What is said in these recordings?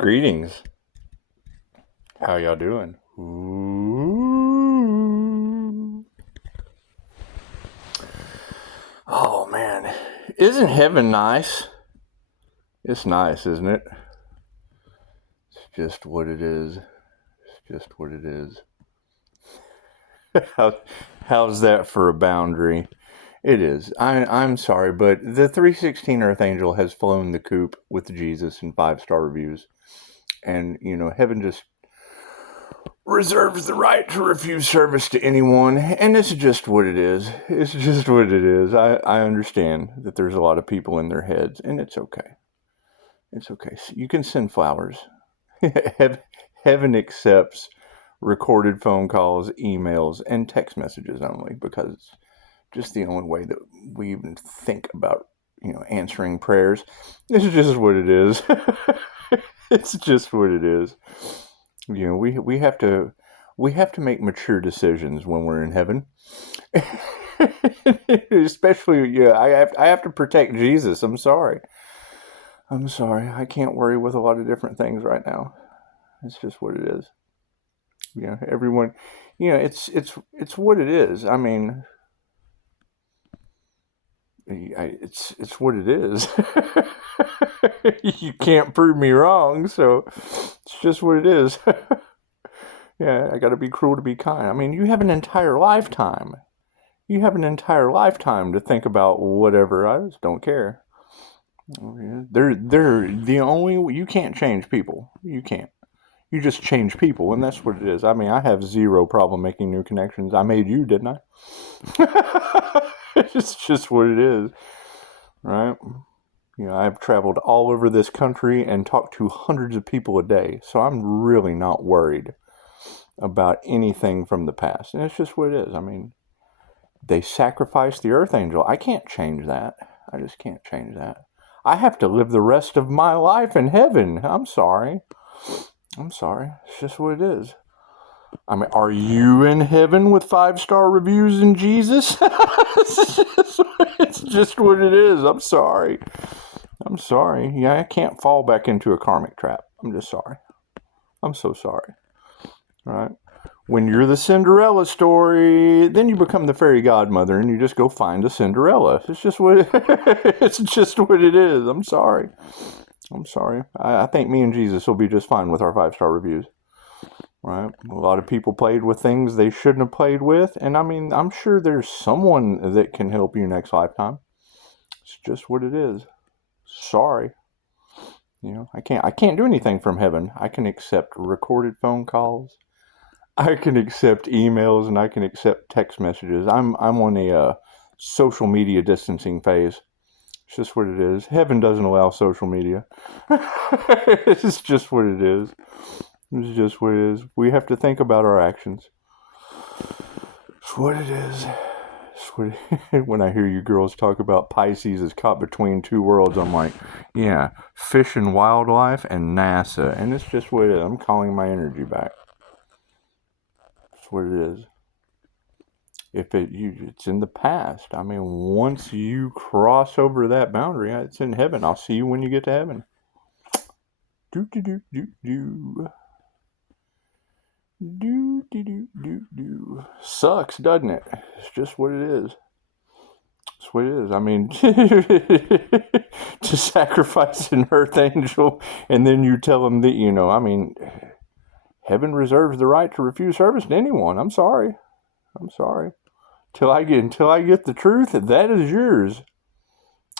Greetings. How y'all doing? Ooh. Oh man, isn't heaven nice? It's nice, isn't it? It's just what it is. It's just what it is. How's that for a boundary? It is. I'm sorry, but the 316 Earth Angel has flown the coop with Jesus in 5-star reviews. And, heaven just reserves the right to refuse service to anyone. And it's just what it is. It's just what it is. I understand that there's a lot of people in their heads, and it's okay. It's okay. You can send flowers. Heaven accepts recorded phone calls, emails, and text messages only, because it's just the only way that we even think about, answering prayers. This is just what it is. It's just what it is. We have to make mature decisions when we're in heaven. Especially, I have to protect Jesus. I'm sorry. I can't worry with a lot of different things right now. It's just what it is. Everyone, it's what it is. I mean, it's what it is. You can't prove me wrong, so it's just what it is. Yeah, I gotta be cruel to be kind. I mean, you have an entire lifetime. You have an entire lifetime to think about whatever. I just don't care. They're the only. You can't change people. You can't. You just change people, and that's what it is. I mean, I have zero problem making new connections. I made you, didn't I? It's just what it is, right? I've traveled all over this country and talked to hundreds of people a day, so I'm really not worried about anything from the past. And it's just what it is. I mean, they sacrificed the Earth Angel. I can't change that. I just can't change that. I have to live the rest of my life in heaven. I'm sorry. It's just what it is. I mean, are you in heaven with 5-star reviews in Jesus? It's just what it is. I'm sorry. Yeah, I can't fall back into a karmic trap. I'm just sorry. I'm so sorry. All right? When you're the Cinderella story, then you become the fairy godmother and you just go find a Cinderella. It's just what it's just what it is. I'm sorry. I think me and Jesus will be just fine with our 5-star reviews. Right? A lot of people played with things they shouldn't have played with, and I mean, I'm sure there's someone that can help you next lifetime. It's just what it is. Sorry. I can't do anything from heaven. I can accept recorded phone calls. I can accept emails, and I can accept text messages. I'm on a social media distancing phase. It's just what it is. Heaven doesn't allow social media. It's just what it is. It's just what it is. We have to think about our actions. It's what it is. When I hear you girls talk about Pisces as caught between two worlds, I'm like, yeah, fish and wildlife and NASA. And it's just what it is. I'm calling my energy back. It's what it is. It's in the past. I mean, once you cross over that boundary, it's in heaven. I'll see you when you get to heaven. Sucks, doesn't it? It's just what it is. It's what it is. I mean, to sacrifice an Earth Angel and then you tell them that, I mean, heaven reserves the right to refuse service to anyone. I'm sorry. Until I get the truth, that is yours.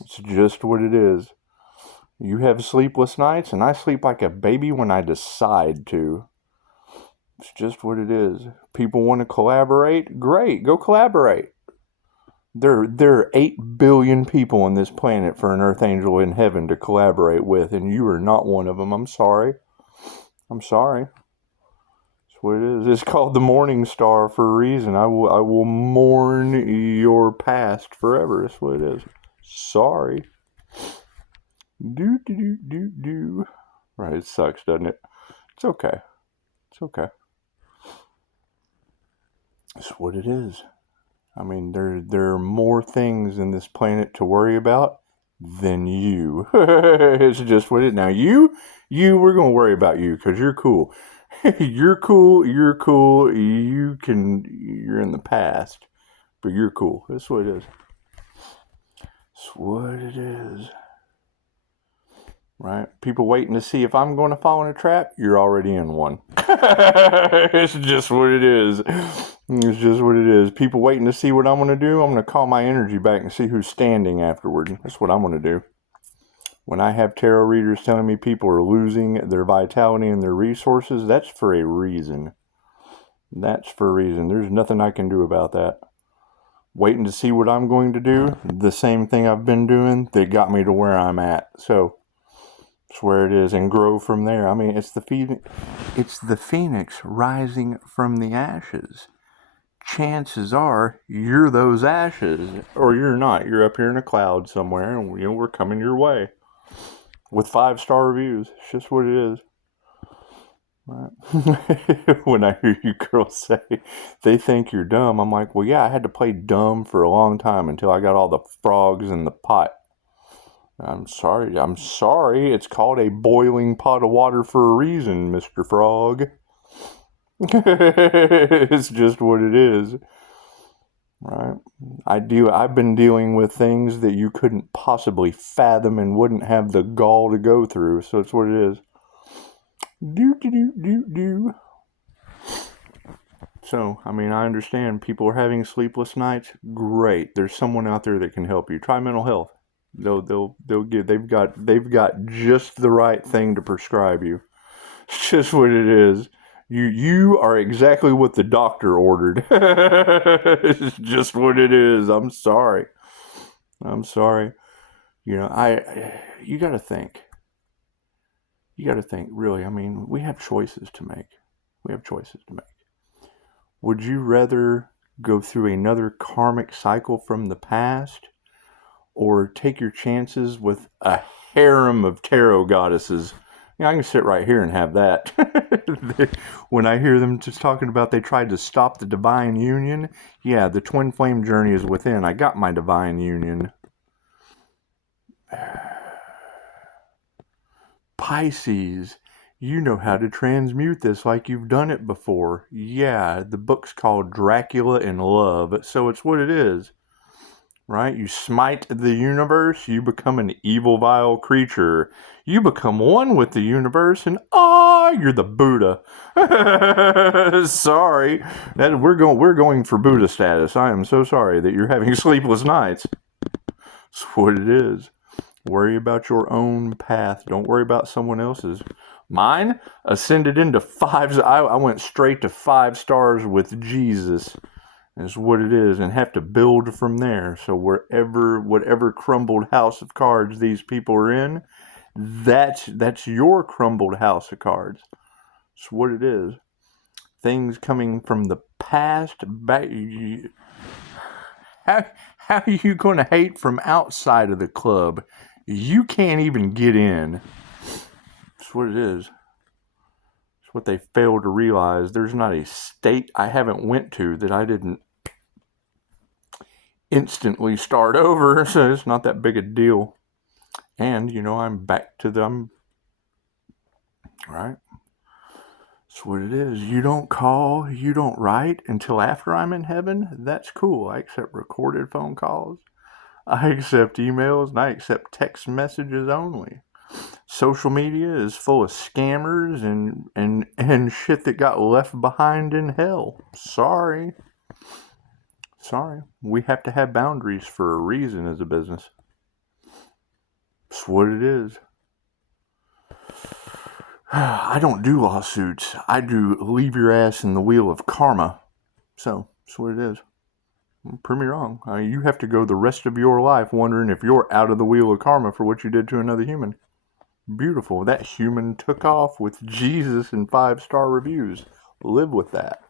It's just what it is. You have sleepless nights, and I sleep like a baby when I decide to. It's just what it is. People want to collaborate? Great, go collaborate. There are 8 billion people on this planet for an Earth Angel in heaven to collaborate with, and you are not one of them. I'm sorry. It's what it is. It's called the Morning Star for a reason. I will mourn your past forever. That's what it is. Sorry. Right, it sucks, doesn't it? It's okay. It's what it is. I mean, there are more things in this planet to worry about than you. It's just what it is. Now, you We're going to worry about you because you're cool. You're cool. You're cool. You're in the past, but you're cool. That's what it is. That's what it is. Right? People waiting to see if I'm going to fall in a trap. You're already in one. It's just what it is. It's just what it is. People waiting to see what I'm going to do. I'm going to call my energy back and see who's standing afterward. That's what I'm going to do. When I have tarot readers telling me people are losing their vitality and their resources, that's for a reason. That's for a reason. There's nothing I can do about that. Waiting to see what I'm going to do. The same thing I've been doing that got me to where I'm at. So it's where it is, and grow from there. I mean, it's the phoenix rising from the ashes. Chances are you're those ashes, or you're not. You're up here in a cloud somewhere, and we're coming your way with 5-star reviews. It's just what it is. Right. When I hear you girls say they think you're dumb, I'm like, well, yeah, I had to play dumb for a long time until I got all the frogs in the pot. I'm sorry. It's called a boiling pot of water for a reason, Mr. Frog. It's just what it is. Right? I've been dealing with things that you couldn't possibly fathom and wouldn't have the gall to go through. So it's what it is. Do. So, I mean, I understand people are having sleepless nights. Great. There's someone out there that can help you. Try mental health. They've got just the right thing to prescribe you. It's just what it is. You are exactly what the doctor ordered. It's just what it is. I'm sorry. You got to think. Really. I mean, we have choices to make. Would you rather go through another karmic cycle from the past, or take your chances with a harem of tarot goddesses? I can sit right here and have that. When I hear them just talking about they tried to stop the divine union, yeah, the twin flame journey is within. I got my divine union. Pisces, you know how to transmute this like you've done it before. Yeah, the book's called Dracula in Love, so it's what it is. Right? You smite the universe, you become an evil, vile creature. You become one with the universe, and you're the Buddha. Sorry, we're going for Buddha status. I am so sorry that you're having sleepless nights. That's what it is. Worry about your own path. Don't worry about someone else's. Mine ascended into 5s. I went straight to 5 stars with Jesus. Is what it is, and have to build from there. So whatever crumbled house of cards these people are in, that's your crumbled house of cards. It's what it is. Things coming from the past back. How are you going to hate from outside of the club? You can't even get in. That's what it is. It's what they fail to realize. There's not a state I haven't went to that I didn't instantly start over, so it's not that big a deal. And I'm back to them. Right? That's what it is. You don't call, you don't write until after I'm in heaven. That's cool. I accept recorded phone calls, I accept emails, and I accept text messages only. Social media is full of scammers and shit that got left behind in hell. Sorry. We have to have boundaries for a reason as a business. That's what it is. I don't do lawsuits. I do leave your ass in the wheel of karma. So, that's what it is. Prove me wrong. You have to go the rest of your life wondering if you're out of the wheel of karma for what you did to another human. Beautiful. That human took off with Jesus and 5-star reviews. Live with that.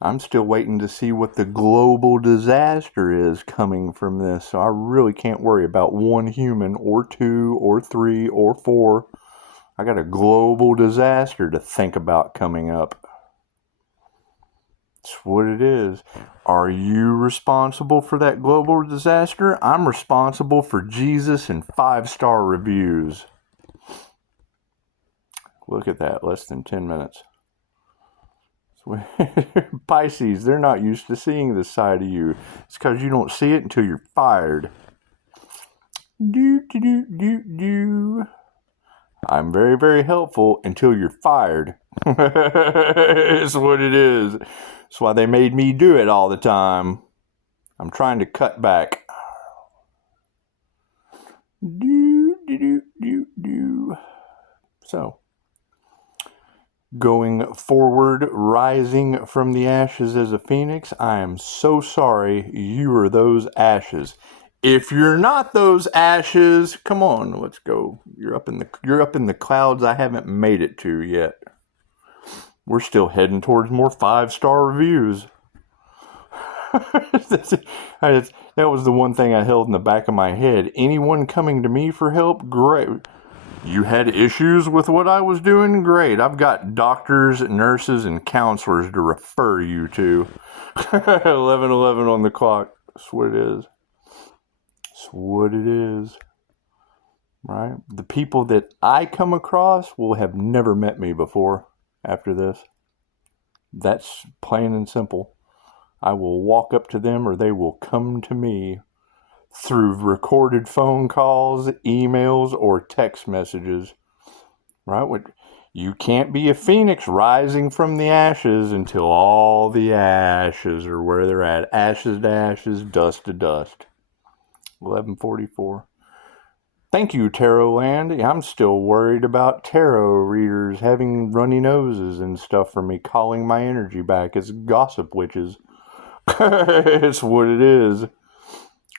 I'm still waiting to see what the global disaster is coming from this. So I really can't worry about one human or 2 or 3 or 4. I got a global disaster to think about coming up. That's what it is. Are you responsible for that global disaster? I'm responsible for Jesus and 5-star reviews. Look at that, less than 10 minutes. Pisces, they're not used to seeing this side of you. It's because you don't see it until you're fired. I'm very, very helpful until you're fired. It's what it is. That's why they made me do it all the time. I'm trying to cut back. So, going forward, rising from the ashes as a phoenix, I am so sorry you are those ashes. If you're not those ashes, come on, let's go. You're up in the clouds I haven't made it to yet. We're still heading towards more 5-star reviews. That was the one thing I held in the back of my head. Anyone coming to me for help? Great. You had issues with what I was doing? Great. I've got doctors, nurses, and counselors to refer you to. 11:11 on the clock. That's what it is. That's what it is. Right? The people that I come across will have never met me before after this. That's plain and simple. I will walk up to them or they will come to me through recorded phone calls, emails, or text messages. Right? You can't be a phoenix rising from the ashes until all the ashes are where they're at. Ashes to ashes, dust to dust. 11:44. Thank you, Tarot Land. I'm still worried about tarot readers having runny noses and stuff for me, calling my energy back. It's gossip witches. It's what it is.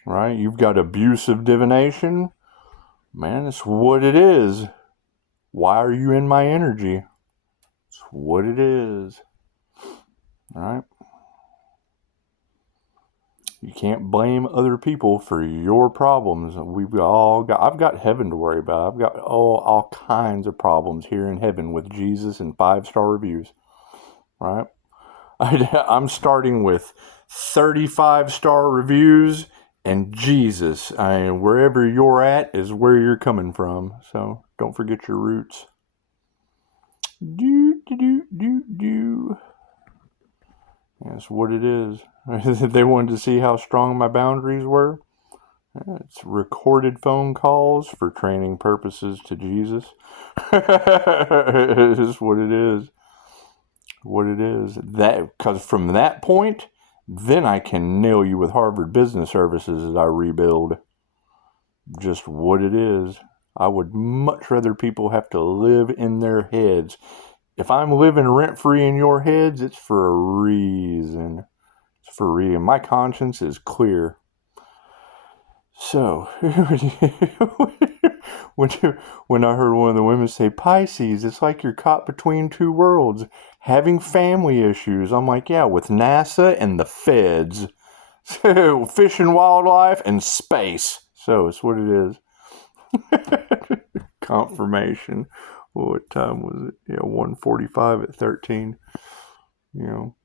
Right? You've got abusive divination. Man, it's what it is. Why are you in my energy? It's what it is. Right? You can't blame other people for your problems. I've got heaven to worry about. I've got all kinds of problems here in heaven with Jesus and 5-star reviews. Right? I'm starting with 35-star reviews and Jesus. Wherever you're at is where you're coming from. So don't forget your roots. That's what it is. They wanted to see how strong my boundaries were. It's recorded phone calls for training purposes to Jesus. It is what it is. What it is. Because from that point, then I can nail you with Harvard Business Services as I rebuild. Just what it is. I would much rather people have to live in their heads. If I'm living rent-free in your heads, it's for a reason. It's for a reason. My conscience is clear. So, when I heard one of the women say, Pisces, it's like you're caught between two worlds, having family issues. I'm like, yeah, with NASA and the feds. So, fish and wildlife and space. So, it's what it is. Confirmation. What time was it? Yeah, 1:45 at 13. You know.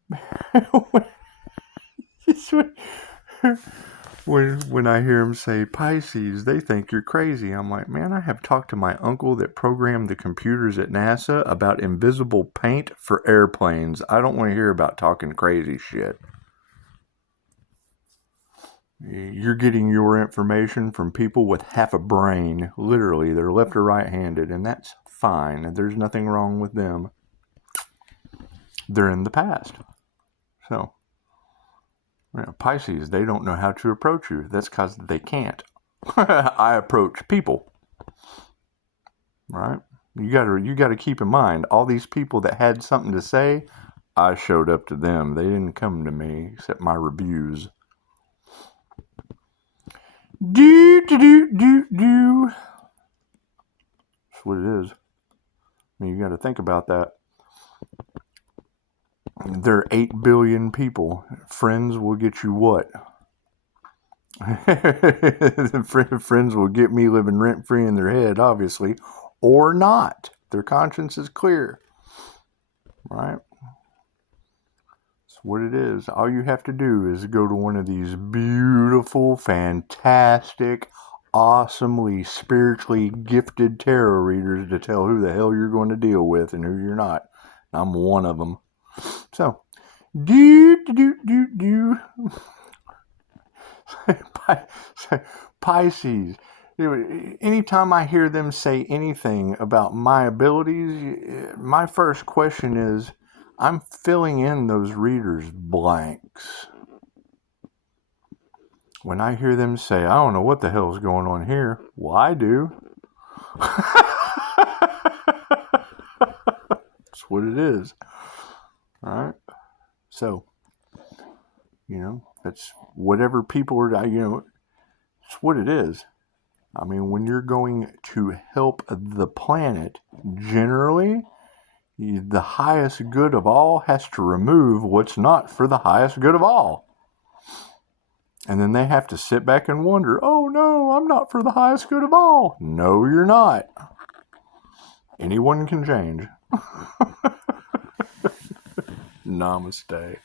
When I hear them say Pisces, they think you're crazy. I'm like, man, I have talked to my uncle that programmed the computers at NASA about invisible paint for airplanes. I don't want to hear about talking crazy shit. You're getting your information from people with half a brain. Literally, they're left or right-handed, and that's fine. There's nothing wrong with them. They're in the past. So, Pisces, they don't know how to approach you. That's because they can't. I approach people. Right? You gotta keep in mind, all these people that had something to say, I showed up to them. They didn't come to me, except my reviews. That's what it is. I mean, you gotta think about that. There are 8 billion people. Friends will get you what? Friends will get me living rent-free in their head, obviously, or not. Their conscience is clear. Right? That's what it is. All you have to do is go to one of these beautiful, fantastic, awesomely spiritually gifted tarot readers to tell who the hell you're going to deal with and who you're not. I'm one of them. So, Pisces. Anytime I hear them say anything about my abilities, my first question is, I'm filling in those readers' blanks. When I hear them say, I don't know what the hell is going on here, well, I do. That's what it is. All right. So, that's whatever people are, it's what it is. I mean, when you're going to help the planet, generally, the highest good of all has to remove what's not for the highest good of all. And then they have to sit back and wonder, oh no, I'm not for the highest good of all. No, you're not. Anyone can change. Namaste.